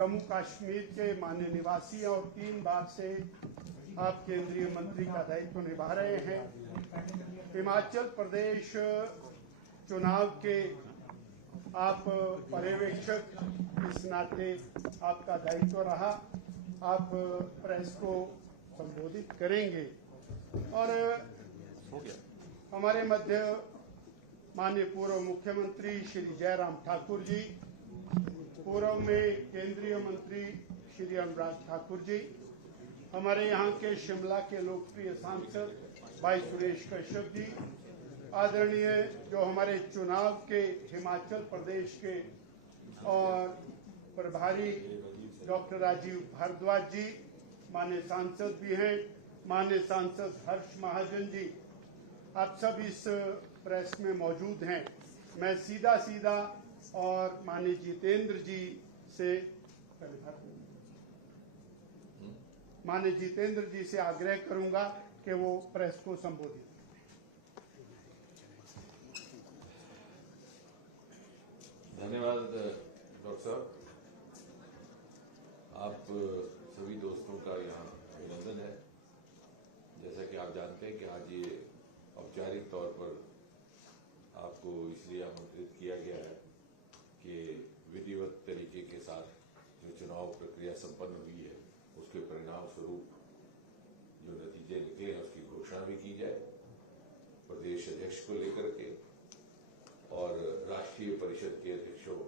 जम्मू कश्मीर के माननीय निवासी और 3 बार से आप केंद्रीय मंत्री का दायित्व निभा रहे हैं। हिमाचल प्रदेश चुनाव के आप पर्यवेक्षक इस नाते आपका दायित्व रहा। आप प्रेस को संबोधित करेंगे और हमारे मध्य माननीय पूर्व मुख्यमंत्री श्री जयराम ठाकुर जी, पूर्व में केंद्रीय मंत्री श्री अनुराग ठाकुर जी, हमारे यहाँ के शिमला के लोकप्रिय सांसद भाई सुरेश कश्यप जी, आदरणीय जो हमारे चुनाव के हिमाचल प्रदेश के और प्रभारी डॉक्टर राजीव भारद्वाज जी, माननीय सांसद भी हैं, माननीय सांसद हर्ष महाजन जी, आप सब इस प्रेस में मौजूद हैं। मैं सीधा और माननीय जितेंद्र जी से आग्रह करूंगा कि वो प्रेस को संबोधित। धन्यवाद डॉक्टर साहब। आप सभी दोस्तों का यहाँ अभिनंदन है। जैसा कि आप जानते हैं कि आज ये औपचारिक तौर पर आपको इसलिए आमंत्रित किया गया है कि विधिवत तरीके के साथ जो चुनाव प्रक्रिया संपन्न हुई है उसके परिणाम स्वरूप जो नतीजे निकले हैं उसकी घोषणा भी की जाए, प्रदेश अध्यक्ष को लेकर के और राष्ट्रीय परिषद के अध्यक्षों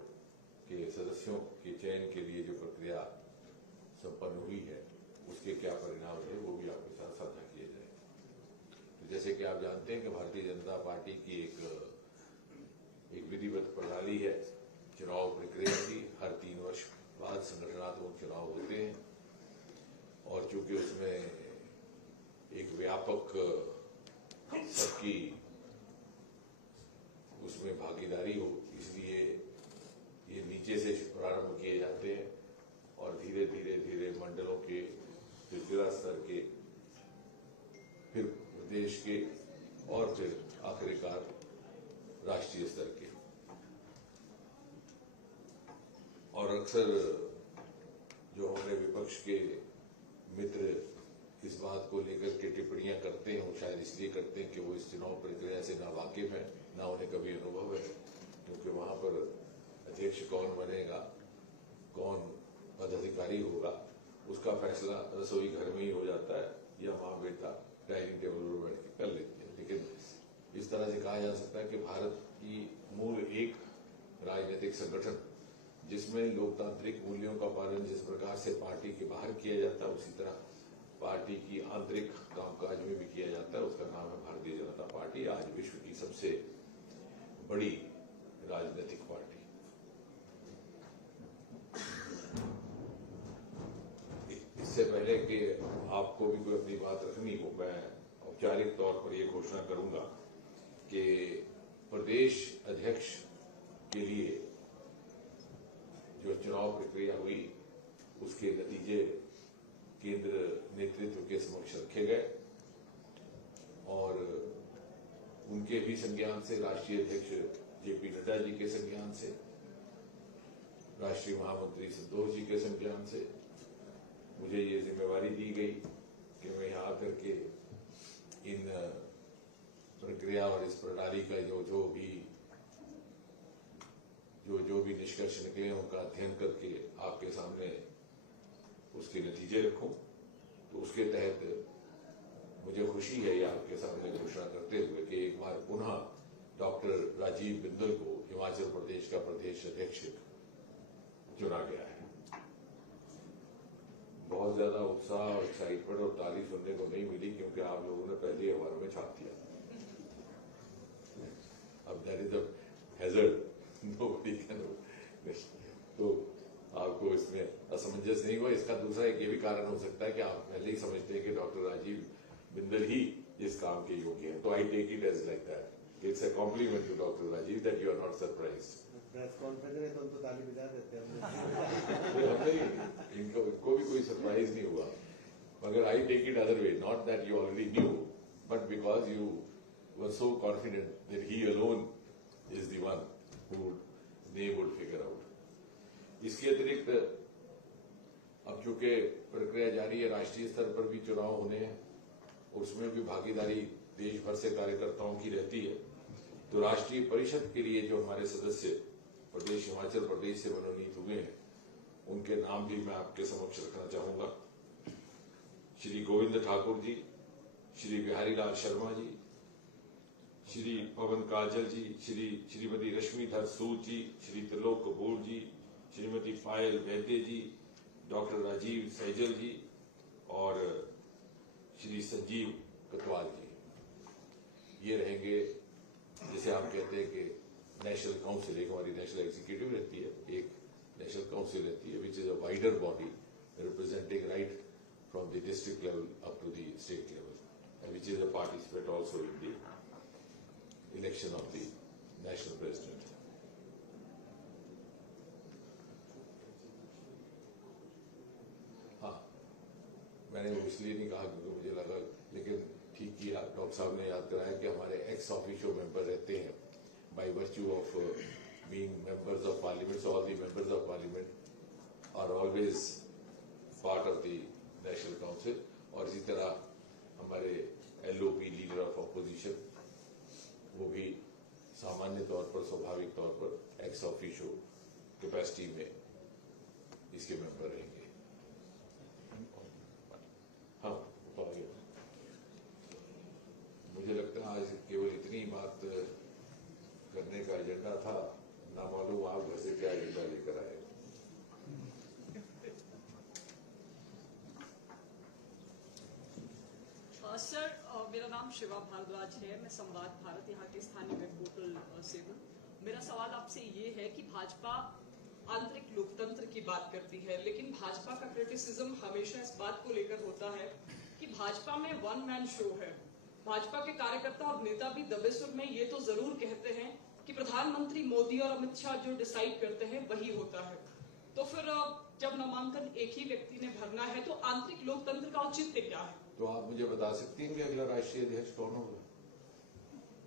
के सदस्यों के चयन के लिए जो प्रक्रिया संपन्न हुई है उसके क्या परिणाम है वो भी आपके साथ साझा किए जाए। तो जैसे कि आप जानते हैं कि भारतीय जनता पार्टी की एक विधिवत प्रणाली है चुनाव प्रक्रिया की। हर 3 वर्ष बाद संगठनात्मक चुनाव होते हैं और चूंकि उसमें एक व्यापक सबकी उसमें भागीदारी हो, इसलिए ये नीचे से प्रारंभ किए जाते हैं और धीरे धीरे मंडलों के, फिर जिला स्तर के, फिर प्रदेश के और फिर आखिरकार राष्ट्रीय स्तर के। और अक्सर जो हमारे विपक्ष के मित्र इस बात को लेकर के टिप्पणियां करते हैं, वो शायद इसलिए करते हैं कि वो इस चुनाव प्रक्रिया से ना वाकिफ है, ना उन्हें कभी अनुभव है, क्योंकि वहां पर अध्यक्ष कौन बनेगा, कौन पदाधिकारी होगा, उसका फैसला रसोई घर में ही हो जाता है या माँ बेटा डाइनिंग टेबल पर बैठ के कर लेते हैं। लेकिन इस तरह से कहा जा सकता है कि भारत की मूल एक राजनीतिक संगठन जिसमें लोकतांत्रिक मूल्यों का पालन जिस प्रकार से पार्टी के बाहर किया जाता है, उसी तरह पार्टी की आंतरिक कामकाज में भी किया जाता है, उसका नाम है भारतीय जनता पार्टी। आज विश्व की सबसे बड़ी राजनीतिक पार्टी। इससे पहले कि आपको भी कोई अपनी बात रखनी हो, मैं औपचारिक तौर पर यह घोषणा करूंगा कि प्रदेश अध्यक्ष के लिए जो चुनाव प्रक्रिया हुई उसके नतीजे केंद्र नेतृत्व के समक्ष रखे गए और उनके भी संज्ञान से, राष्ट्रीय अध्यक्ष जेपी नड्डा जी के संज्ञान से, राष्ट्रीय महामंत्री संतोष जी के संज्ञान से मुझे ये जिम्मेवारी दी गई कि मैं यहाँ आकर के इन प्रक्रिया और इस प्रणाली का जो भी निष्कर्ष निकले उनका अध्ययन करके आपके सामने उसके नतीजे रखूं। तो उसके तहत मुझे खुशी है ये आपके सामने घोषणा करते हुए कि एक बार पुनः डॉक्टर राजीव बिंदल को हिमाचल प्रदेश का प्रदेश अध्यक्ष चुना गया है। बहुत ज्यादा उत्साह और एक्साइटमेंट और तारीफ सुनने को नहीं मिली क्योंकि आप लोगों ने पहले अखबार में छाप दिया। अब that is the hazard, nobody can. तो आपको इसमें असमंजस नहीं हुआ। इसका दूसरा एक ये भी कारण हो सकता है कि आप पहले ही समझते हैं कि डॉक्टर राजीव बिंदल ही इस काम के योग्य हैं। तो I take it as like that. It's a compliment to doctor Rajiv that you are not surprised. Press conference में तो ताली बजा देते हैं। इनको भी कोई सरप्राइज नहीं हुआ, मगर I take it other way, not that you already knew but because you were so confident that he alone is the one who they would figure out। इसके अतिरिक्त चूंकि प्रक्रिया जारी है, राष्ट्रीय स्तर पर भी चुनाव होने हैं, उसमें भी भागीदारी देश भर से कार्यकर्ताओं की रहती है। तो राष्ट्रीय परिषद के लिए जो हमारे सदस्य प्रदेश हिमाचल प्रदेश से मनोनीत हुए हैं, उनके नाम भी मैं आपके समक्ष रखना चाहूंगा। श्री गोविंद ठाकुर जी, श्री बिहारी लाल शर्मा जी, श्री पवन काजल जी, श्रीमती रश्मिधर सूद जी, श्री त्रिलोक कपूर जी, श्रीमती पायल वैद्य जी, डॉक्टर राजीव सैजल जी और श्री संजीव कटवाल जी। ये रहेंगे, जिसे हम कहते हैं कि नेशनल काउंसिल, एक हमारी नेशनल एग्जीक्यूटिव रहती है, एक नेशनल काउंसिल रहती है, which is a wider body representing right from the district level up to the state level, and which is a participant also in the election of the national president. हाँ, मैंने वो इसलिए नहीं कहा क्योंकि मुझे लगा, लेकिन ठीक किया, डॉक्टर साहब ने याद कराया कि हमारे एक्स ऑफिशियो मेंबर रहते हैं by virtue of being members of parliament. So all the members of parliament are always part of the national council. और इसी तरह हमारे LOP लीडर ऑफ ऑपोजिशन, वो भी सामान्य तौर पर, स्वाभाविक तौर पर एक्स ऑफिशियो कैपेसिटी में इसके मेंबर रहेंगे। हाँ, तो आगे मुझे लगता है आज केवल इतनी बात करने का एजेंडा था, ना मालूम आप घर से क्या एजेंडा लेकर आए। सर, मेरा नाम शिवा भारद्वाज है, मैं संवाद भारत यहाँ के स्थानीय वेब पोर्टल से हूँ। मेरा सवाल आपसे ये है कि भाजपा आंतरिक लोकतंत्र की बात करती है, लेकिन भाजपा का क्रिटिसिज्म हमेशा इस बात को लेकर होता है कि भाजपा में वन मैन शो है। भाजपा के कार्यकर्ता और नेता भी दबे सुर में ये तो जरूर कहते हैं कि प्रधानमंत्री मोदी और अमित शाह जो डिसाइड करते हैं वही होता है। तो फिर जब नामांकन एक ही व्यक्ति ने भरना है तो आंतरिक लोकतंत्र का औचित्य क्या है? तो आप मुझे बता सकती हैं कि अगला राष्ट्रीय अध्यक्ष कौन होगा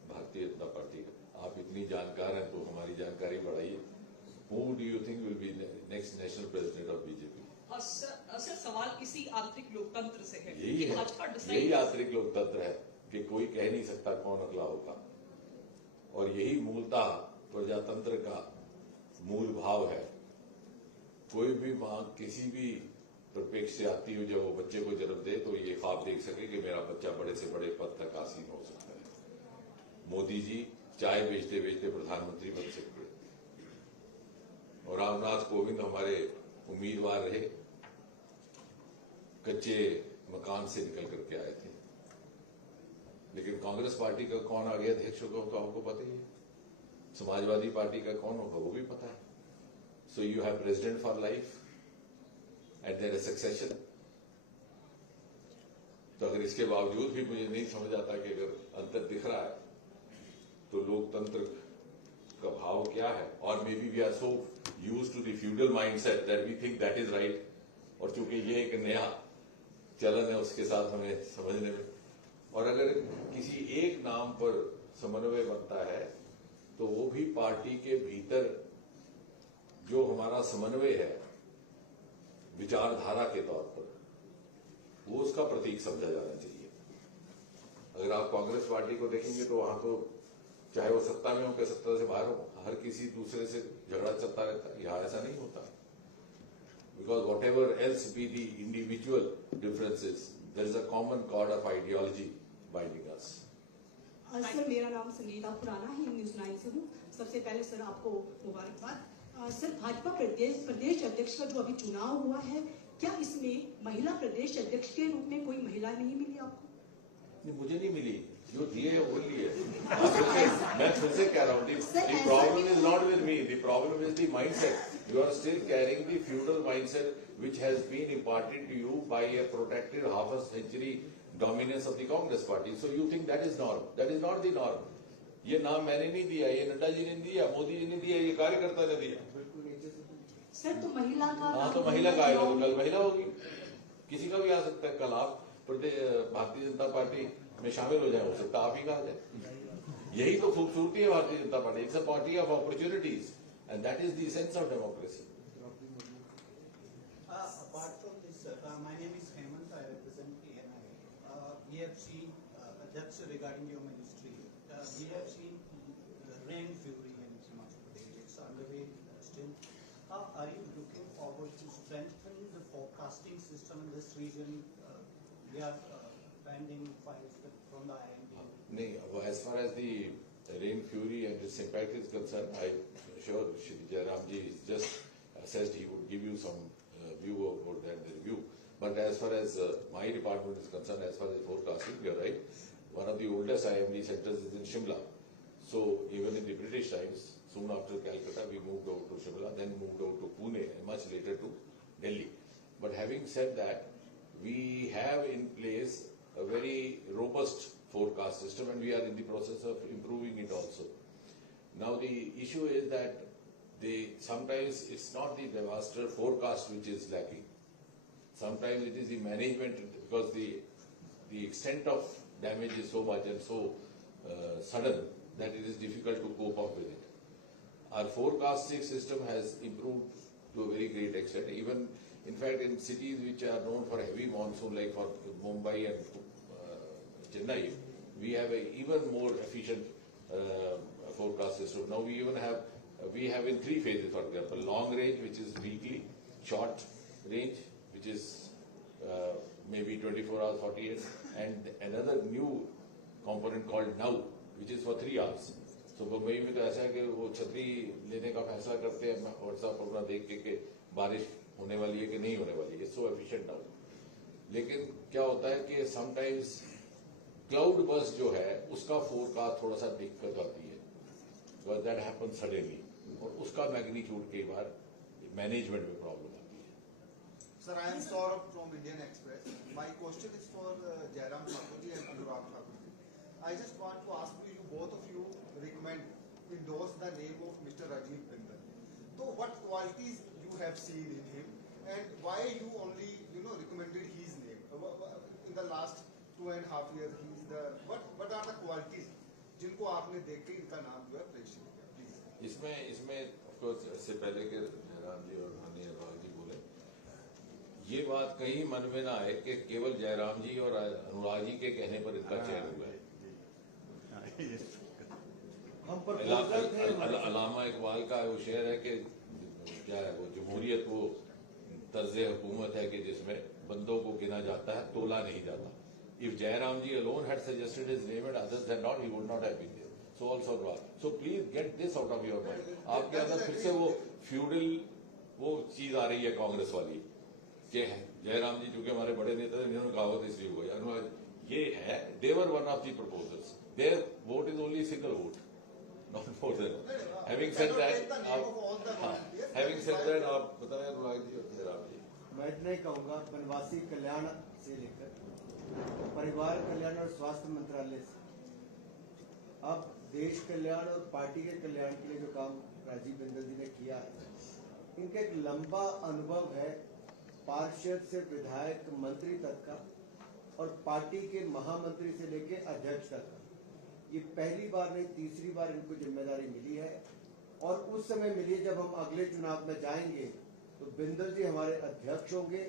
भारतीय जनता पार्टी का? आप इतनी जानकार हैं तो हमारी जानकारी बढ़ाइए। Who do you think will be next national president of BJP? Sir, सवाल इसी आंतरिक लोकतंत्र से है। यही है, यही आंतरिक लोकतंत्र है कि कोई कह नहीं सकता कौन अगला होगा, और यही मूलतः प्रजातंत्र का मूल भाव है। कोई भी मां किसी भी परिप्रेक्ष्य से आती हो, जब वो बच्चे को जन्म दे तो ये ख्वाब देख सके कि मेरा बच्चा बड़े से बड़े पद तक आसीन हो सकता है। मोदी जी चाय बेचते बेचते प्रधानमंत्री बन सकते, और रामनाथ कोविंद हमारे उम्मीदवार रहे, कच्चे मकान से निकल करके आए थे। लेकिन कांग्रेस पार्टी का कौन आगे अध्यक्ष होगा तो आपको पता ही है, समाजवादी पार्टी का कौन होगा वो भी पता है। So you have president for life and there is succession. तो अगर इसके बावजूद भी मुझे नहीं समझ आता कि अगर अंतर दिख रहा है तो लोकतंत्र का भाव क्या है। और maybe we are so used to the feudal mindset that we think that is right, और चूंकि ये एक नया चलन है उसके साथ हमें समझने में, और अगर किसी एक नाम पर समन्वय बनता है तो वो भी पार्टी के भीतर जो हमारा समन्वय है विचारधारा के तौर पर, वो उसका प्रतीक समझा जाना चाहिए। अगर आप कांग्रेस पार्टी को देखेंगे तो वहां तो चाहे वो सत्ता में हो कि सत्ता से बाहर हो, हर किसी दूसरे से झगड़ा चलता रहता है। यहां ऐसा नहीं होता, because whatever else be the individual differences, there is a common cord of ideology binding us. Sir, मेरा नाम संगीता खुराना है, न्यूज 9 से हूँ। सबसे पहले सर आपको मुबारकबाद। सर, भाजपा प्रदेश अध्यक्ष का जो अभी चुनाव हुआ है, क्या इसमें महिला प्रदेश अध्यक्ष के रूप में कोई महिला नहीं मिली आपको? नहीं, मुझे नहीं मिली, जो दिए है वो लिए। मैं फिर से कह रहा हूँ, the problem is not with me, the problem is the mindset. You are still carrying the feudal mindset which has been imparted to you by a protracted half a century dominance of the Congress party. So you think that is norm. That is not the norm. ये नाम मैंने नहीं दिया, ये नड्डा जी ने दिया, मोदी जी ने दिया, ये कार्यकर्ता ने दिया। सर, तो महिला का, हाँ, तो महिला का आएगा तो कल महिला होगी, किसी का भी आ सकता है। कल आप भारतीय जनता पार्टी में शामिल हो जाए, हो सकता आप ही कहा जाए। यही तो खूबसूरती है Bharatiya Janata party. It's a party of opportunities and that is the sense of democracy. Apart from this that's regarding your ministry. We have seen rain fury in Himachal Pradesh. It's underway still. How are you looking forward to strengthen the forecasting system in this region? We are pending files from the IMD. नहीं, as far as the rain fury and its impact is concerned, I'm sure Shri Jairam ji just assessed he would give you some view about that, the review. But as far as my department is concerned, as far as forecasting, you're right. One of the oldest IMD centers is in Shimla. So even in the British times, soon after Calcutta, we moved over to Shimla, then moved over to Pune, and much later to Delhi. But having said that, we have in place a very robust forecast system, and we are in the process of improving it also. Now the issue is that sometimes it's not the disaster forecast which is lacking. Sometimes it is the management, because the extent of damage is so much and so sudden that it is difficult to cope up with it. Our forecasting system has improved to a very great extent. Even, in fact, in cities which are known for heavy monsoon, like for Mumbai and Chennai, we have an even more efficient forecast system. Now we even have, we have in 3 phases, for example, long range, which is weekly, short range, which is maybe 24 hours, 48, and another new component called now, which is for 3 hours. तो मुंबई में तो ऐसा है कि वो छतरी लेने का फैसला करते हैं व्हाट्सएप अपना देख के बारिश होने वाली है कि नहीं होने वाली है, सो एफिशिएंट नाउ. लेकिन क्या होता है कि समटाइम्स क्लाउड बर्स्ट जो है उसका फोरकास्ट थोड़ा सा दिक्कत आती है, बिकॉज दैट हैपन सडनली, और उसका मैग्नीट्यूड कई बार मैनेजमेंट में प्रॉब्लम आती है. Sir, I am Saurabh from Indian Express. My question is for Jairam Thakur ji and Anurag Thakur ji. I just want to ask you, both of you endorse the name of Mr. Rajiv Bindal. So what qualities you have seen in him, and why you only recommended his name? In the last 2.5 years, he is the what are the qualities जिनको आपने देख के इनका नाम जो है प्रेषित किया? Please. इसमें ऑफ कोर्स इससे पहले के जयराम जी और अनुराग जी बोले, ये बात कहीं मन में ना आए कि केवल जयराम जी और अनुराग जी के कहने पर इनका चयन हुआ है. अलामा इकबाल का वो शेर है कि क्या है वो, जमहूरियत वो तर्ज़े हुकूमत है कि जिसमें बंदों को गिना जाता है, तोला नहीं जाता. If Jairam ji alone had suggested his name and others had not, he would not have been there. So also wrong. So please get this out of your mind. आपके अंदर फिर से वो फ्यूडल वो चीज आ रही है कांग्रेस वाली कि जयराम जी चूंकि हमारे बड़े नेता थे, इन्होंने कहा होता इसलिए हुआ. ये है, they were one of the proposals. Their vote is only single vote, not more than. Having said that, आप बताएं अनुराग जी और जयराम जी. मैं इतना ही कहूँगा, वनवासी कल्याण से लेकर परिवार कल्याण और स्वास्थ्य मंत्रालय से अब देश कल्याण और पार्टी के कल्याण के लिए जो काम राजीव बिंदल जी ने किया है, इनका एक लंबा अनुभव है, पार्षद से विधायक मंत्री तक का, और पार्टी के महामंत्री से लेकर अध्यक्ष तक का. ये पहली बार नहीं, तीसरी बार इनको जिम्मेदारी मिली है, और उस समय मिली जब हम अगले चुनाव में जाएंगे तो बिंदल जी हमारे अध्यक्ष होंगे,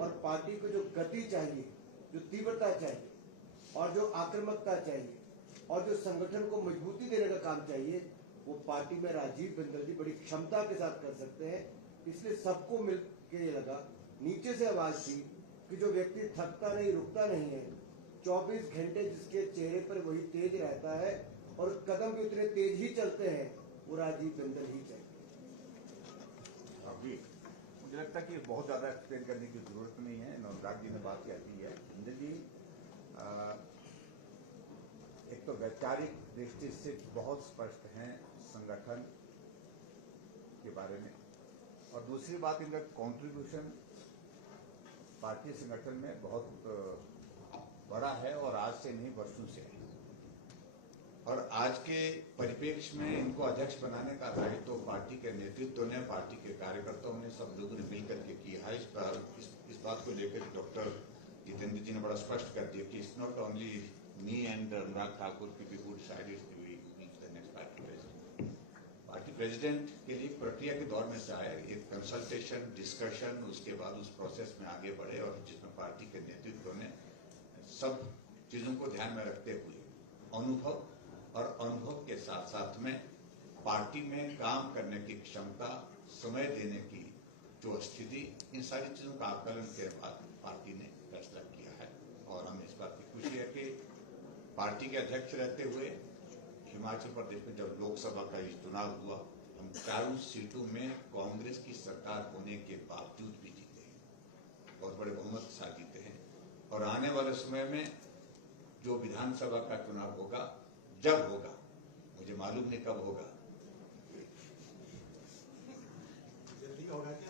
और पार्टी को जो गति चाहिए, जो तीव्रता चाहिए, और जो आक्रामकता चाहिए, और जो संगठन को मजबूती देने का काम चाहिए, वो पार्टी में राजीव बिंदल जी बड़ी क्षमता के साथ कर सकते हैं. इसलिए सबको मिल के ये लगा, नीचे से आवाज थी कि जो व्यक्ति थकता नहीं, रुकता नहीं है, 24 घंटे जिसके चेहरे पर वही तेज रहता है और कदम भी उतने तेज ही चलते हैं, वो राजीव बिंदल ही चाहिए. अभी मुझे लगता है कि बहुत ज्यादा एक्सप्लेन करने की जरूरत नहीं है. अनुराग जी ने बात क्या की है. बिंदल जी एक तो वैचारिक दृष्टि से बहुत स्पष्ट हैं संगठन के बारे में, और दूसरी बात इनका कंट्रीब्यूशन पार्टी संगठन में बहुत बड़ा है, और आज से नहीं वर्षों से है. और आज के परिप्रेक्ष्य में इनको अध्यक्ष बनाने का दायित्व तो पार्टी के नेतृत्व ने, पार्टी के कार्यकर्ताओं ने, सब लोगों ने मिलकर के किया है. इस बात को लेकर डॉक्टर जितेंद्र जी ने बड़ा स्पष्ट कर दिया कि it's not only me and Anurag Thakur people who decided to be the next party president. Party president के लिए प्रक्रिया के दौर में से आए, एक कंसल्टेशन, डिस्कशन, उसके बाद उस प्रोसेस में आगे बढ़े, और जिसमें पार्टी के नेतृत्व ने सब चीजों को ध्यान में रखते हुए अनुभव और अनुभव के साथ साथ में पार्टी में काम करने की क्षमता, समय देने की जो स्थिति, इन सारी चीजों का आकलन के बाद पार्टी ने फैसला किया है। और हमें इस बात की खुशी है कि पार्टी के अध्यक्ष रहते हुए हिमाचल प्रदेश में जब लोकसभा का चुनाव हुआ, हम चारों सीटों में कांग्रेस की सरकार होने के बावजूद भी जीते हैं, बहुत बड़े बहुमत के साथ जीते हैं। और आने वाले समय में जो विधानसभा का चुनाव होगा, जब होगा, मुझे मालूम नहीं कब होगा, जल्दी होगा क्या?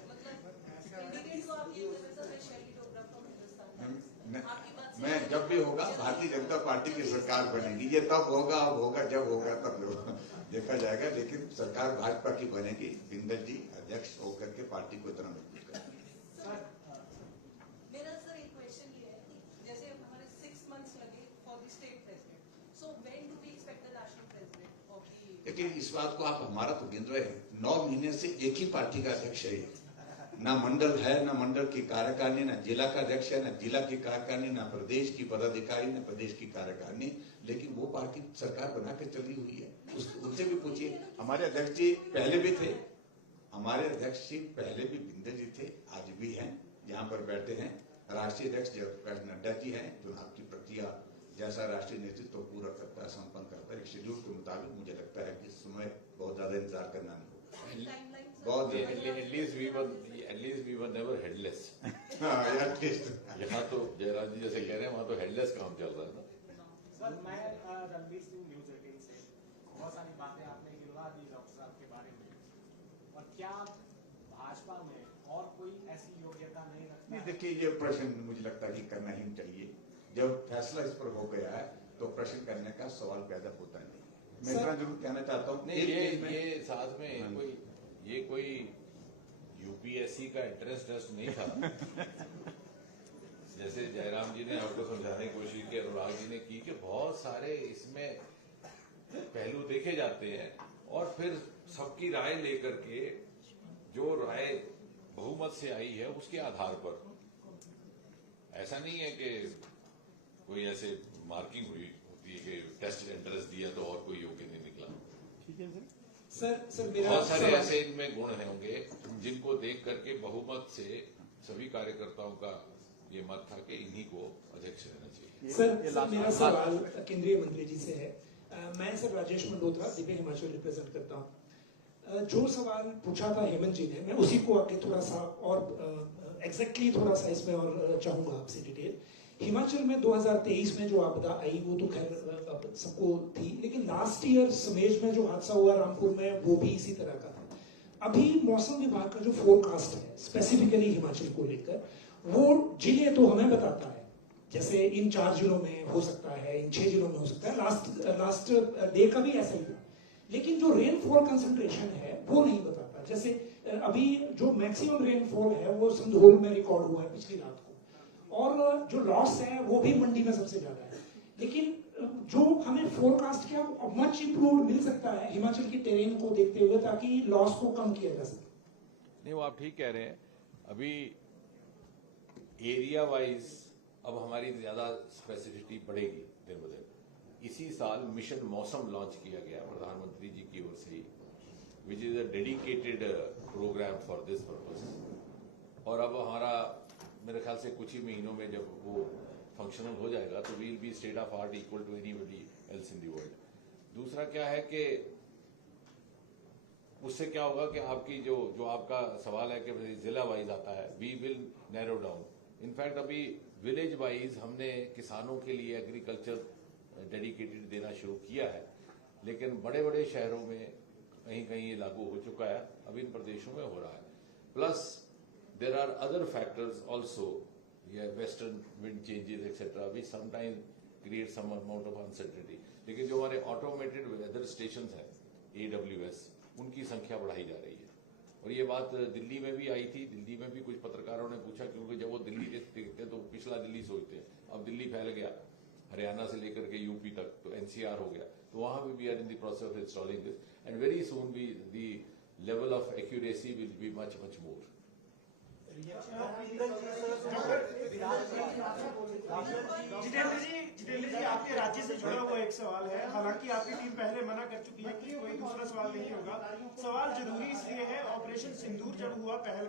मैं जब भी होगा भारतीय जनता पार्टी की सरकार बनेगी, ये तब होगा, अब होगा, जब होगा तब देखा जाएगा। लेकिन सरकार भाजपा की बनेगी, बिंदल जी अध्यक्ष होकर के पार्टी को इतना मजबूत करेंगे। मेरा सर एक क्वेश्चन ये है कि जैसे हमारे 6 months लगे for the state president, so when do we expect the national president of the. लेकिन इस बात को आप हमारा तो गिन रहे हैं, 9 महीने से एक ही पार्टी का अध्यक्ष है, ना मंडल है, ना मंडल की कार्यकारिणी, ना जिला का अध्यक्ष है, ना जिला की कार्यकारिणी, ना प्रदेश की पदाधिकारी, ना प्रदेश की कार्यकारिणी। लेकिन वो पार्टी सरकार बना के चली हुई है, उनसे भी पूछिए। हमारे अध्यक्ष जी पहले भी थे, हमारे अध्यक्ष जी पहले भी बिंदल जी थे, आज भी हैं, यहाँ पर बैठे हैं। राष्ट्रीय अध्यक्ष जगत नड्डा जी हैं, चुनाव की प्रक्रिया जैसा राष्ट्रीय नेतृत्व तो पूरा करता है, संपन्न करता है, एक शेड्यूल के मुताबिक। मुझे लगता है कि इस समय बहुत ज्यादा इंतजार करना नहीं होगा, बहुत at least we were never headless. यहाँ तो जयराम जी जैसे कह रहे हैं, वहाँ तो हेडलेस काम चल रहा है ना। सर मैं रणवीर सिंह न्यूज 18 से, बहुत सारी बातें आपने गिनवा दी डॉक्टर साहब के बारे में, और क्या भाजपा में और कोई ऐसी योग्यता नहीं रखता? नहीं, देखिए ये प्रश्न मुझे लगता है कि करना ही चाहिए। जब फैसला इस पर हो गया है तो प्रश्न करने का सवाल पैदा होता नहीं। मैं इतना जरूर कहना चाहता हूँ, ये साथ में कोई यूपीएससी का एंट्रेंस टेस्ट नहीं था। जैसे जयराम जी ने आपको समझाने की कोशिश की, अनुराग जी ने की, कि बहुत सारे इसमें पहलू देखे जाते हैं और फिर सबकी राय लेकर के जो राय बहुमत से आई है उसके आधार पर, ऐसा नहीं है कि कोई ऐसे मार्किंग हुई होती है कि टेस्ट एंट्रेंस दिया तो और कोई योग्य नहीं निकला। ठीक है सर बहुत सारे ऐसे इनमें गुण होंगे जिनको देख करके बहुमत से सभी कार्यकर्ताओं का ये मत था कि इन्हीं को अध्यक्ष रहना चाहिए। सर मेरा सवाल केंद्रीय मंत्री जी से है। मैं सर राजेश मंडोत्रा, दिव्य हिमाचल रिप्रेजेंट करता हूँ। जो सवाल पूछा था हेमंत जी ने, मैं उसी को आगे थोड़ा सा और एग्जैक्टली थोड़ा सा इसमें और चाहूंगा आपसे डिटेल। हिमाचल में 2023 में जो आपदा आई वो तो खैर सबको थी, लेकिन लास्ट ईयर समेज में जो हादसा हुआ रामपुर में वो भी इसी तरह का था। अभी मौसम विभाग का जो फोरकास्ट है स्पेसिफिकली हिमाचल को लेकर, वो जिले तो हमें बताता है, जैसे इन 4 जिलों में हो सकता है, इन 6 जिलों में हो सकता है, लास्ट डे का भी ऐसा ही था, लेकिन जो रेनफॉल कंसंट्रेशन है वो नहीं बताता। जैसे अभी जो मैक्सिमम रेनफॉल है वो संधोल में रिकॉर्ड हुआ है पिछली रात को, और जो लॉस है वो भी मंडी में सबसे ज्यादा है। लेकिन जो हमें फोरकास्ट क्या मच इंप्रूव मिल सकता है हिमाचल की टेरेन को देखते हुए, ताकि लॉस को कम किया जा सके। नहीं, वो आप ठीक कह रहे हैं। अभी एरिया वाइज अब हमारी ज्यादा स्पेसिफिसिटी बढ़ेगी दिन ब दिन। इसी साल मिशन मौसम लॉन्च किया गया प्रधानमंत्री जी की ओर से ही, which is a dedicated program for this purpose. और अब हमारा मेरे ख्याल से कुछ ही महीनों में जब वो फंक्शनल हो जाएगा तो we'll be state of art equal to anybody else in the world. दूसरा क्या है कि उससे क्या होगा कि आपकी जो आपका सवाल है कि जिला वाइज आता है, we will narrow down. In fact अभी विलेज वाइज हमने किसानों के लिए एग्रीकल्चर डेडिकेटेड देना शुरू किया है, लेकिन बड़े बड़े शहरों में कहीं कहीं ये लागू हो चुका है, अब इन प्रदेशों में हो रहा है। Plus there are other factors also, western wind changes etcetera, which sometimes create some amount of uncertainty. लेकिन जो हमारे ऑटोमेटेड वेदर स्टेशन है AWS, उनकी संख्या बढ़ाई जा रही है। और ये बात दिल्ली में भी आई थी। दिल्ली में भी कुछ पत्रकारों ने पूछा, क्योंकि जब वो दिल्ली देखते तो पिछला दिल्ली सोचते हैं, अब दिल्ली फैल गया हरियाणा से लेकर के यूपी तक, तो NCR हो गया, तो वहां भी we are in the process of installing this, and very soon be the level of accuracy will be much much more. Jitendra ji आपके राज्य से जुड़ा हुआ एक सवाल है। हालांकि आपकी टीम पहले मना कर चुकी है कि कोई दूसरा सवाल नहीं होगा। सवाल जरूरी इसलिए है, ऑपरेशन सिंदूर जब हुआ पहलगाम